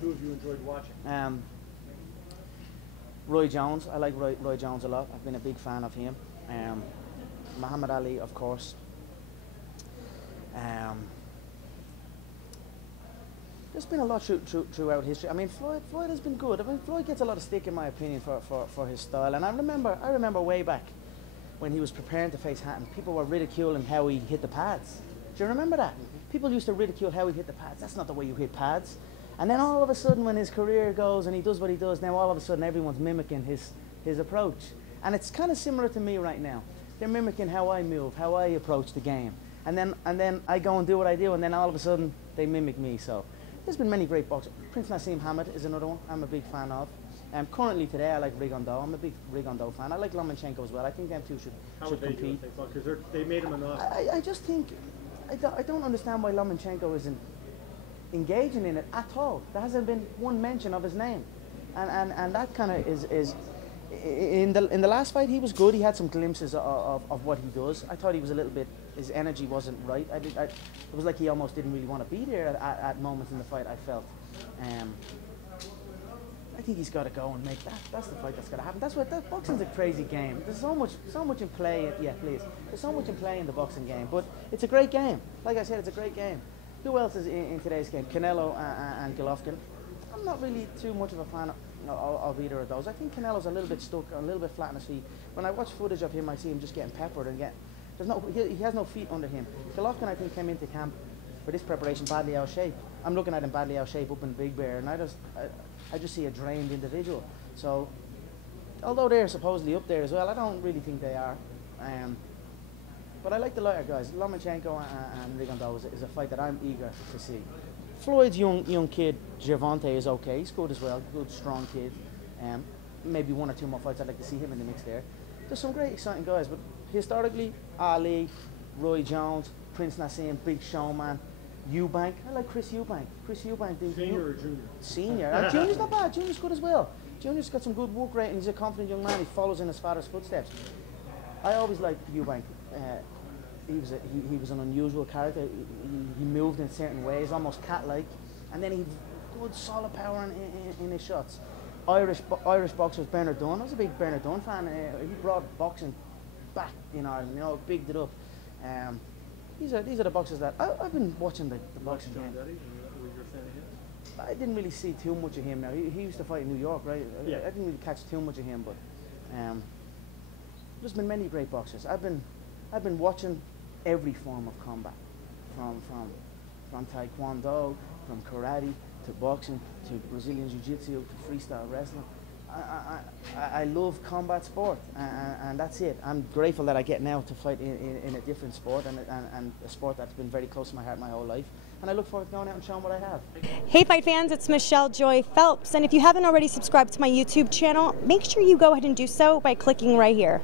two of you enjoyed watching? Roy Jones. I like Roy Jones a lot. I've been a big fan of him. Muhammad Ali, of course. There's been a lot throughout history. I mean, Floyd has been good. I mean, Floyd gets a lot of stick, in my opinion, for his style. And I remember way back when he was preparing to face Hatton, people were ridiculing how he hit the pads. Do you remember that? People used to ridicule how he hit the pads. That's not the way you hit pads. And then all of a sudden, when his career goes and he does what he does, now all of a sudden everyone's mimicking his approach. And it's kind of similar to me right now. They're mimicking how I move, how I approach the game. And then I go and do what I do, and then all of a sudden they mimic me. So there's been many great boxers. Prince Nassim Hamed is another one I'm a big fan of. Currently today I like Rigondeaux. I'm a big Rigondeaux fan. I like Lomachenko as well. I think them two should compete. Because they made him enough. I just think, I don't understand why Lomachenko isn't engaging in it at all. There hasn't been one mention of his name. And that kind of is in the last fight he was good. He had some glimpses of what he does. I thought he was a little bit, his energy wasn't right. It was like he almost didn't really want to be there at moments in the fight, I felt. I think he's got to go and make that. That's the fight that's got to happen. That boxing's a crazy game. There's so much in play. Yeah, please. There's so much in play in the boxing game, but it's a great game. Like I said, it's a great game. Who else is in today's game? Canelo and Golovkin. I'm not really too much of a fan of either of those. I think Canelo's a little bit stuck, a little bit flat on his feet. When I watch footage of him, I see him just getting peppered and he has no feet under him. Golovkin, I think, came into camp for this preparation badly out of shape. I'm looking at him badly out of shape up in Big Bear, and I just see a drained individual. So, although they're supposedly up there as well, I don't really think they are. But I like the lighter guys. Lomachenko and Rigondeaux is a fight that I'm eager to see. Floyd's young kid, Gervonta, is okay. He's good as well. Good, strong kid. Maybe one or two more fights I'd like to see him in the mix there. There's some great, exciting guys, but historically, Ali, Roy Jones, Prince Nassim, Big Showman, Eubank. I like Chris Eubank. Senior or junior? Senior. Junior's not bad. Junior's good as well. Junior's got some good work rate, and he's a confident young man. He follows in his father's footsteps. I always liked Eubank. He was an unusual character. He moved in certain ways, almost cat-like, and then he had good solid power in his shots. Irish boxers, Bernard Dunn. I was a big Bernard Dunn fan. He brought boxing back in Ireland, bigged it up. These are the boxers that I've been watching the boxing game. I didn't really see too much of him now. He used to fight in New York, right? Yeah. I didn't really catch too much of him, but there's been many great boxers. I've been watching every form of combat, from taekwondo, from karate to boxing to Brazilian jiu-jitsu to freestyle wrestling. I love combat sport, and that's it. I'm grateful that I get now to fight in a different sport and a sport that's been very close to my heart my whole life. And I look forward to going out and showing what I have. Hey Fight fans, it's Michelle Joy Phelps, and if you haven't already subscribed to my YouTube channel, make sure you go ahead and do so by clicking right here.